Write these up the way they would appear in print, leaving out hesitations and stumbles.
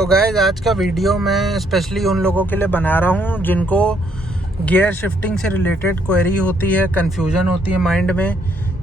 तो गाइस आज का वीडियो मैं स्पेशली उन लोगों के लिए बना रहा हूँ जिनको गियर शिफ्टिंग से रिलेटेड क्वेरी होती है, कन्फ्यूजन होती है माइंड में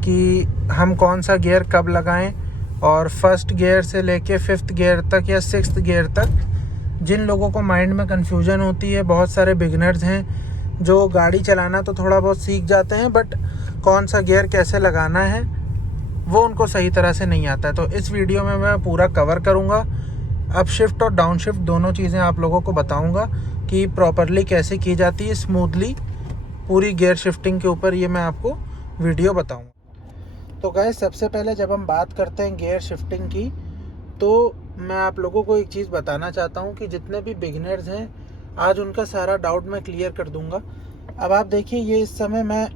कि हम कौन सा गियर कब लगाएं। और फर्स्ट गियर से लेके फिफ्थ गियर तक या सिक्स्थ गियर तक जिन लोगों को माइंड में कन्फ्यूजन होती है, बहुत सारे बिगनर्स हैं जो गाड़ी चलाना तो थोड़ा बहुत सीख जाते हैं बट कौन सा गियर कैसे लगाना है वो उनको सही तरह से नहीं आता है। तो इस वीडियो में मैं पूरा कवर करूँगा, अप शिफ्ट और डाउन शिफ्ट दोनों चीज़ें आप लोगों को बताऊंगा कि प्रॉपरली कैसे की जाती है स्मूथली पूरी गियर शिफ्टिंग के ऊपर, ये मैं आपको वीडियो बताऊंगा। तो गाइस सबसे पहले जब हम बात करते हैं गियर शिफ्टिंग की, तो मैं आप लोगों को एक चीज़ बताना चाहता हूं कि जितने भी बिगिनर्स हैं आज उनका सारा डाउट मैं क्लियर कर दूंगा। अब आप देखिए, ये इस समय मैं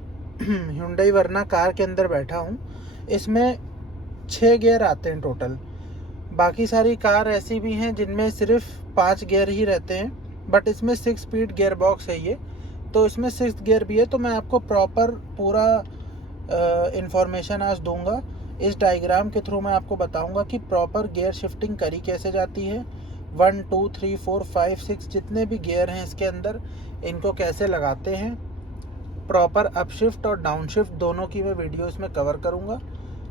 Hyundai वर्ना कार के अंदर बैठा हूँ। इसमें 6 गियर आते हैं टोटल। बाकी सारी कार ऐसी भी हैं जिनमें सिर्फ 5 गियर ही रहते हैं, बट इसमें 6 स्पीड गियर बॉक्स है ये, तो इसमें 6th गियर भी है। तो मैं आपको प्रॉपर पूरा इंफॉर्मेशन आज दूंगा। इस डायग्राम के थ्रू मैं आपको बताऊंगा कि प्रॉपर गियर शिफ्टिंग करी कैसे जाती है। 1 2 3 4 5 6 जितने भी गियर हैं इसके अंदर, इनको कैसे लगाते हैं। प्रॉपर अप शिफ्ट और डाउन शिफ्ट दोनों की मैं वीडियो इसमें कवर करूँगा।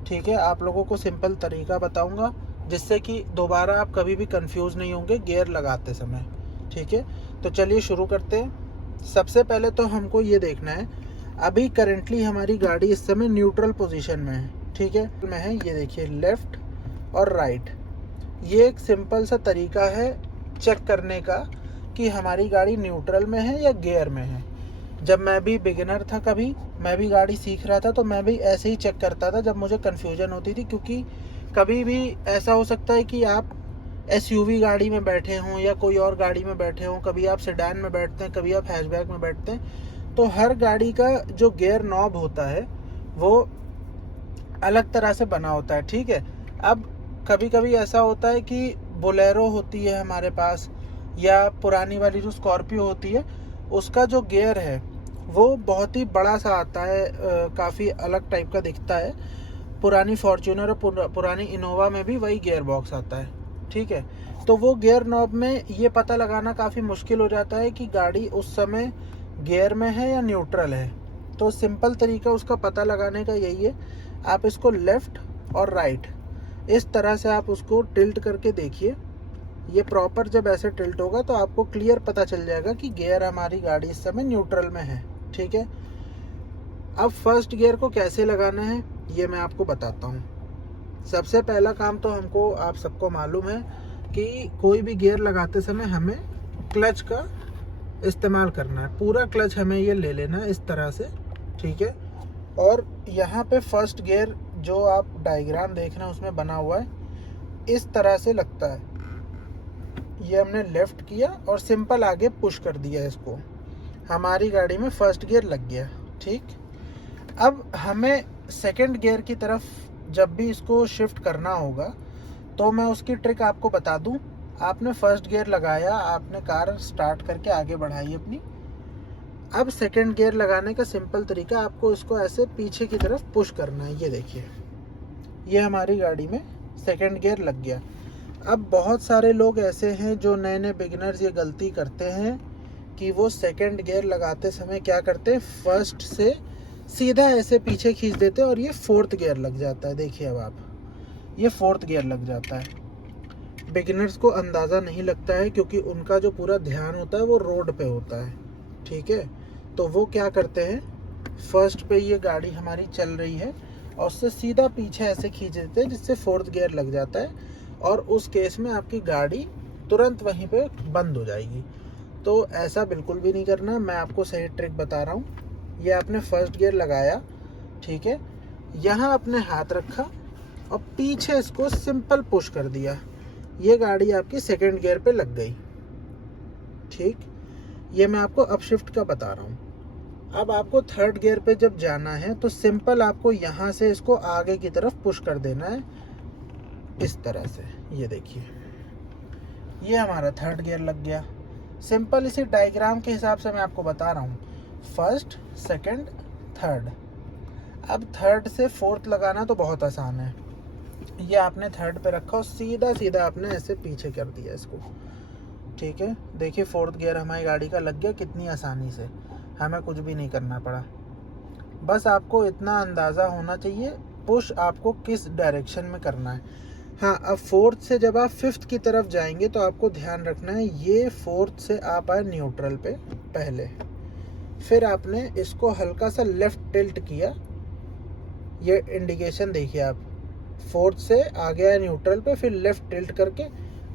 ठीक है, आप लोगों को सिंपल तरीका बताऊँगा जिससे कि दोबारा आप कभी भी कंफ्यूज नहीं होंगे गियर लगाते समय। ठीक है, तो चलिए शुरू करते हैं। सबसे पहले तो हमको ये देखना है, अभी करेंटली हमारी गाड़ी इस समय न्यूट्रल पोजीशन में है। ठीक है, में है, ये देखिए लेफ़्ट और राइट। ये एक सिंपल सा तरीका है चेक करने का कि हमारी गाड़ी न्यूट्रल में है या गियर में है। जब मैं भी बिगिनर था, कभी मैं भी गाड़ी सीख रहा था, तो मैं भी ऐसे ही चेक करता था जब मुझे कन्फ्यूजन होती थी। क्योंकि कभी भी ऐसा हो सकता है कि आप एसयूवी गाड़ी में बैठे हों या कोई और गाड़ी में बैठे हों, कभी आप सेडान में बैठते हैं, कभी आप हैचबैक में बैठते हैं, तो हर गाड़ी का जो गियर नॉब होता है वो अलग तरह से बना होता है। ठीक है, अब कभी कभी ऐसा होता है कि बोलेरो होती है हमारे पास, या पुरानी वाली जो स्कॉर्पियो होती है, उसका जो गियर है वो बहुत ही बड़ा सा आता है, काफ़ी अलग टाइप का दिखता है। पुरानी फॉर्च्यूनर और पुरानी इनोवा में भी वही गियर बॉक्स आता है। ठीक है, तो वो गियर नॉब में ये पता लगाना काफ़ी मुश्किल हो जाता है कि गाड़ी उस समय गियर में है या न्यूट्रल है। तो सिंपल तरीका उसका पता लगाने का यही है, आप इसको लेफ़्ट और राइट इस तरह से आप उसको टिल्ट करके देखिए। ये प्रॉपर जब ऐसे टिल्ट होगा तो आपको क्लियर पता चल जाएगा कि गियर हमारी गाड़ी इस समय न्यूट्रल में है। ठीक है, अब फर्स्ट गियर को कैसे लगाना है ये मैं आपको बताता हूँ। सबसे पहला काम तो हमको, आप सबको मालूम है कि कोई भी गियर लगाते समय हमें क्लच का इस्तेमाल करना है। पूरा क्लच हमें ये ले लेना है इस तरह से। ठीक है, और यहाँ पे फर्स्ट गियर जो आप डायग्राम देख रहे हैं उसमें बना हुआ है, इस तरह से लगता है। ये हमने लेफ़्ट किया और सिंपल आगे पुश कर दिया इसको, हमारी गाड़ी में फर्स्ट गियर लग गया। ठीक, अब हमें सेकंड गियर की तरफ जब भी इसको शिफ्ट करना होगा तो मैं उसकी ट्रिक आपको बता दूं। आपने फर्स्ट गियर लगाया, आपने कार स्टार्ट करके आगे बढ़ाई अपनी। अब सेकंड गियर लगाने का सिंपल तरीका, आपको इसको ऐसे पीछे की तरफ पुश करना है। ये देखिए, ये हमारी गाड़ी में सेकंड गियर लग गया। अब बहुत सारे लोग ऐसे हैं जो नए नए बिगिनर्स ये गलती करते हैं कि वो सेकंड गियर लगाते समय क्या करते हैं, फर्स्ट से सीधा ऐसे पीछे खींच देते हैं और ये 4th गियर लग जाता है। देखिए अब आप, ये 4th गियर लग जाता है। बिगिनर्स को अंदाज़ा नहीं लगता है क्योंकि उनका जो पूरा ध्यान होता है वो रोड पे होता है। ठीक है, तो वो क्या करते हैं, फर्स्ट पे ये गाड़ी हमारी चल रही है और उससे सीधा पीछे ऐसे खींच देते हैं जिससे 4th गियर लग जाता है, और उस केस में आपकी गाड़ी तुरंत वहीं पे बंद हो जाएगी। तो ऐसा बिल्कुल भी नहीं करना, मैं आपको सही ट्रिक बता रहा हूँ। ये आपने फर्स्ट गियर लगाया, ठीक है, यहाँ आपने हाथ रखा और पीछे इसको सिंपल पुश कर दिया, ये गाड़ी आपकी सेकंड गियर पे लग गई। ठीक, ये मैं आपको अपशिफ्ट का बता रहा हूँ। अब आपको थर्ड गियर पे जब जाना है तो सिंपल आपको यहाँ से इसको आगे की तरफ पुश कर देना है इस तरह से। ये देखिए, ये हमारा थर्ड गियर लग गया। सिंपल इसी डायग्राम के हिसाब से मैं आपको बता रहा हूँ, फर्स्ट सेकंड थर्ड। अब थर्ड से फोर्थ लगाना तो बहुत आसान है। ये आपने थर्ड पे रखा और सीधा सीधा आपने ऐसे पीछे कर दिया इसको, ठीक है। देखिए फोर्थ गियर हमारी गाड़ी का लग गया कितनी आसानी से, हमें कुछ भी नहीं करना पड़ा। बस आपको इतना अंदाज़ा होना चाहिए पुश आपको किस डायरेक्शन में करना है। हाँ, अब फोर्थ से जब आप फिफ्थ की तरफ जाएंगे तो आपको ध्यान रखना है ये फोर्थ से आप आए न्यूट्रल पे पहले, फिर आपने इसको हल्का सा लेफ़्ट टिल्ट किया, ये इंडिकेशन देखिए आप, फोर्थ से आ गया न्यूट्रल पे, फिर लेफ़्ट टिल्ट करके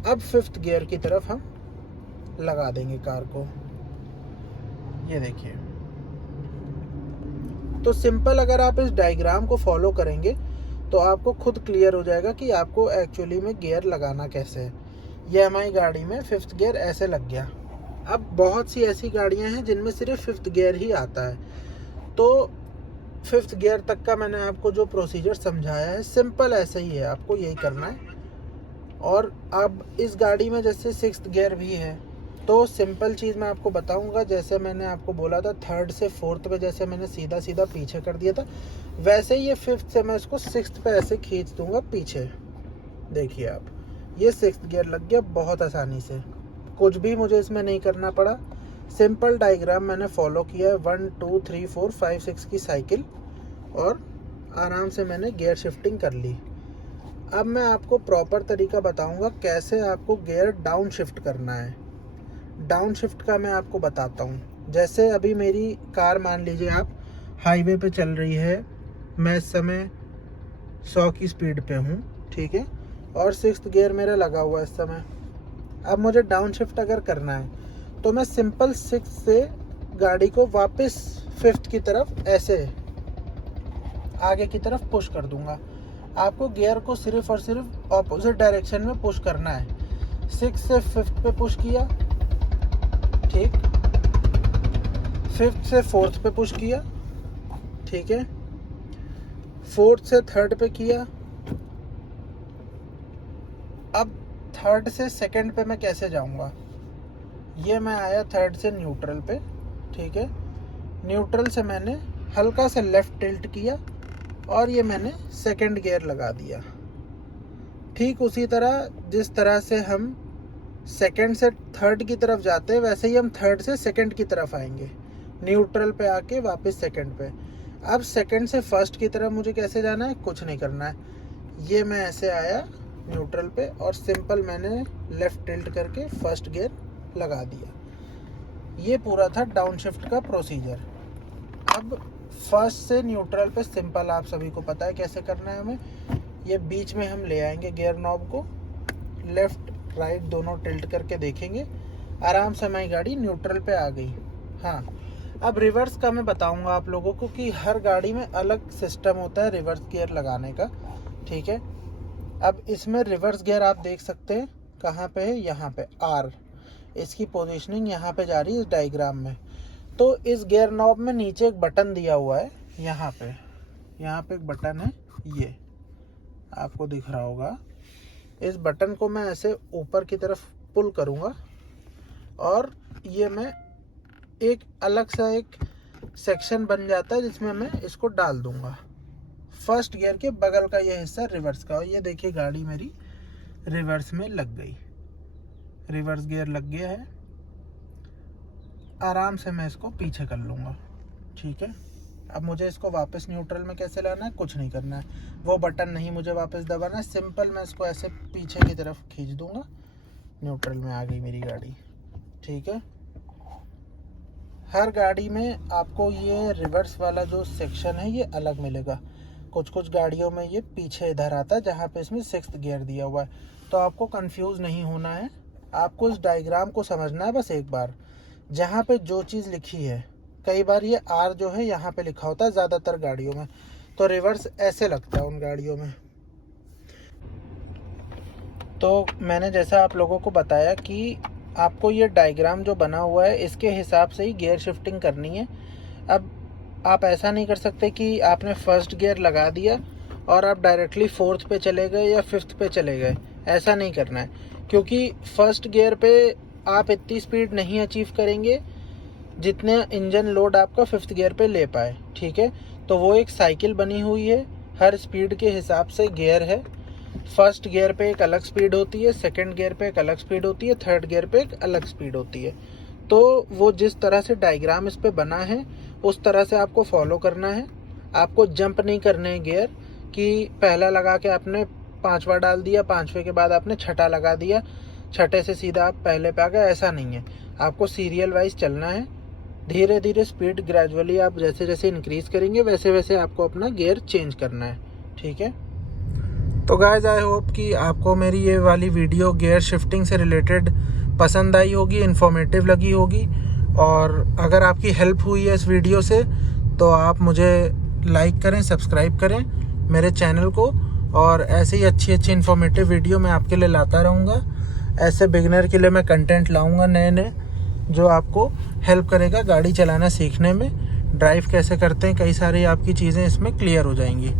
अब फिफ्थ गियर की तरफ हम लगा देंगे कार को, ये देखिए। तो सिंपल अगर आप इस डायग्राम को फॉलो करेंगे तो आपको खुद क्लियर हो जाएगा कि आपको एक्चुअली में गियर लगाना कैसे है। ये हमारी गाड़ी में फिफ्थ गियर ऐसे लग गया। अब बहुत सी ऐसी गाड़ियां हैं जिनमें सिर्फ फिफ्थ गियर ही आता है, तो फिफ्थ गियर तक का मैंने आपको जो प्रोसीजर समझाया है सिंपल ऐसे ही है, आपको यही करना है। और अब इस गाड़ी में जैसे सिक्स्थ गियर भी है, तो सिंपल चीज़ मैं आपको बताऊंगा, जैसे मैंने आपको बोला था थर्ड से फोर्थ पे जैसे मैंने सीधा सीधा पीछे कर दिया था, वैसे ही ये फिफ्थ से मैं इसको सिक्स्थ पे ऐसे खींच दूंगा पीछे। देखिए आप, ये सिक्स्थ गियर लग गया बहुत आसानी से, कुछ भी मुझे इसमें नहीं करना पड़ा। सिंपल डायग्राम मैंने फॉलो किया है, 1 2 3 4 5 6 की साइकिल, और आराम से मैंने गियर शिफ्टिंग कर ली। अब मैं आपको प्रॉपर तरीका बताऊंगा कैसे आपको गियर डाउन शिफ्ट करना है। डाउन शिफ्ट का मैं आपको बताता हूँ। जैसे अभी मेरी कार मान लीजिए आप हाईवे पे चल रही है, मैं इस समय 100 की स्पीड पे हूँ, ठीक है, और सिक्स्थ गियर मेरा लगा हुआ है इस समय। अब मुझे डाउन शिफ्ट अगर करना है तो मैं सिंपल सिक्स्थ से गाड़ी को वापस फिफ्थ की तरफ ऐसे आगे की तरफ पुश कर दूंगा। आपको गियर को सिर्फ और सिर्फ ऑपोजिट डायरेक्शन में पुश करना है। सिक्स से फिफ्थ पे पुश किया, ठीक, फिफ्थ से फोर्थ पे पुश किया, ठीक है, फोर्थ से थर्ड पे किया। अब थर्ड से सेकंड पे मैं कैसे जाऊंगा, ये मैं आया थर्ड से न्यूट्रल पे, ठीक है, न्यूट्रल से मैंने हल्का सा लेफ़्ट टिल्ट किया और ये मैंने सेकंड गियर लगा दिया। ठीक उसी तरह जिस तरह से हम सेकंड से थर्ड की तरफ जाते हैं वैसे ही हम थर्ड से सेकंड की तरफ आएंगे, न्यूट्रल पे आके वापस सेकंड पे। अब सेकंड से फर्स्ट की तरफ मुझे कैसे जाना है, कुछ नहीं करना है, ये मैं ऐसे आया न्यूट्रल पे और सिंपल मैंने लेफ़्ट टिल्ट करके फर्स्ट गियर लगा दिया। ये पूरा था डाउन शिफ्ट का प्रोसीजर। अब फर्स्ट से न्यूट्रल पे सिंपल आप सभी को पता है कैसे करना है हमें। ये बीच में हम ले आएंगे गियर नॉब को, लेफ़्ट राइट दोनों टिल्ट करके देखेंगे, आराम से हमारी गाड़ी न्यूट्रल पे आ गई। हाँ, अब रिवर्स का मैं बताऊंगा आप लोगों को कि हर गाड़ी में अलग सिस्टम होता है रिवर्स गियर लगाने का, ठीक है। अब इसमें रिवर्स गियर आप देख सकते हैं कहाँ पे है, यहाँ पे आर, इसकी पोजीशनिंग यहाँ पे जा रही है इस डायग्राम में। तो इस गियर नॉब में नीचे एक बटन दिया हुआ है, यहाँ पे एक बटन है, ये आपको दिख रहा होगा। इस बटन को मैं ऐसे ऊपर की तरफ पुल करूँगा और ये मैं एक अलग सा एक सेक्शन बन जाता है जिसमें मैं इसको डाल दूँगा। फर्स्ट गियर के बगल का ये हिस्सा रिवर्स का, और ये देखिए गाड़ी मेरी रिवर्स में लग गई, रिवर्स गियर लग गया है। आराम से मैं इसको पीछे कर लूँगा, ठीक है। अब मुझे इसको वापस न्यूट्रल में कैसे लाना है, कुछ नहीं करना है, वो बटन नहीं मुझे वापस दबाना है, सिंपल मैं इसको ऐसे पीछे की तरफ खींच दूँगा, न्यूट्रल में आ गई मेरी गाड़ी, ठीक है। हर गाड़ी में आपको ये रिवर्स वाला जो सेक्शन है ये अलग मिलेगा। कुछ गाड़ियों में ये पीछे इधर आता है जहाँ पे इसमें सिक्स्थ गियर दिया हुआ है। तो आपको कंफ्यूज नहीं होना है, आपको इस डायग्राम को समझना है बस एक बार। जहाँ पे जो चीज़ लिखी है, कई बार ये आर जो है यहाँ पे लिखा होता है ज़्यादातर गाड़ियों में, तो रिवर्स ऐसे लगता है उन गाड़ियों में। तो मैंने जैसा आप लोगों को बताया कि आपको ये डायग्राम जो बना हुआ है इसके हिसाब से ही गियर शिफ्टिंग करनी है। अब आप ऐसा नहीं कर सकते कि आपने फर्स्ट गियर लगा दिया और आप डायरेक्टली फोर्थ पे चले गए या फिफ्थ पे चले गए, ऐसा नहीं करना है, क्योंकि फर्स्ट गियर पे आप इतनी स्पीड नहीं अचीव करेंगे जितने इंजन लोड आपका फिफ्थ गियर पे ले पाए, ठीक है। तो वो एक साइकिल बनी हुई है, हर स्पीड के हिसाब से गियर है। फर्स्ट गियर पे एक अलग स्पीड होती है, सेकंड गियर पे एक अलग स्पीड होती है, थर्ड गियर पे एक अलग स्पीड होती है। तो वो जिस तरह से डायग्राम इस पे बना है उस तरह से आपको फॉलो करना है। आपको जंप नहीं करने हैं गियर कि पहला लगा के आपने 5वां डाल दिया, 5वें के बाद आपने छठा लगा दिया, छठे से सीधा आप पहले पे आ गए, ऐसा नहीं है। आपको सीरियल वाइज चलना है। धीरे धीरे स्पीड ग्रेजुअली आप जैसे जैसे इंक्रीज करेंगे वैसे वैसे आपको अपना गियर चेंज करना है, ठीक है। तो गाइस आई होप कि आपको मेरी ये वाली वीडियो गियर शिफ्टिंग से रिलेटेड पसंद आई होगी, इन्फॉर्मेटिव लगी होगी। और अगर आपकी हेल्प हुई है इस वीडियो से तो आप मुझे लाइक करें, सब्सक्राइब करें मेरे चैनल को, और ऐसे ही अच्छी अच्छी इन्फॉर्मेटिव वीडियो मैं आपके लिए लाता रहूँगा। ऐसे बिगिनर के लिए मैं कंटेंट लाऊँगा नए नए, जो आपको हेल्प करेगा गाड़ी चलाना सीखने में। ड्राइव कैसे करते हैं, कई सारी आपकी चीज़ें इसमें क्लियर हो जाएंगी।